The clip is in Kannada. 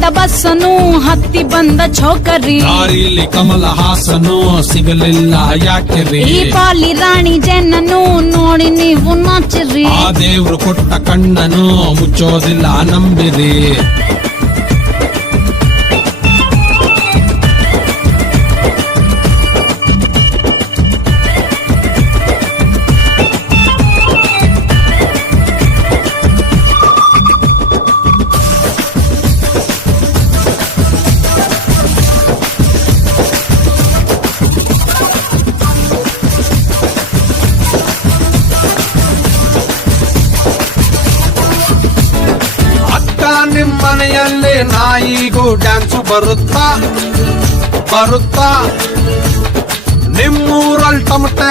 ಕಮಲದ ಬಸ್ಸನು ಹತ್ತಿ ಬಂದ ಛೋಕರಿ. ದಾರಿಲಿ ಕಮಲ ಹಾಸನು ಸಿಗಲಿಲ್ಲ ಯಾಕೆರಿ. ಈ ಪಾಲಿ ರಾಣಿ ಜನ್ನನು ನೋಡಿ ನೀವು ನಾಚಿರಿ. ಆ ದೇವ್ರು ಕೊಟ್ಟ ಕಣ್ಣನು ಮುಚ್ಚೋದಿಲ್ಲ ನಂಬಿರಿ. ನಿಮ್ಮನೆಯಲ್ಲಿ ನಾಯಿಗೂ ಡ್ಯಾನ್ಸು ಬರುತ್ತಾ ನಿಮ್ಮೂರಲ್ಲಿ ಟಮಟೆ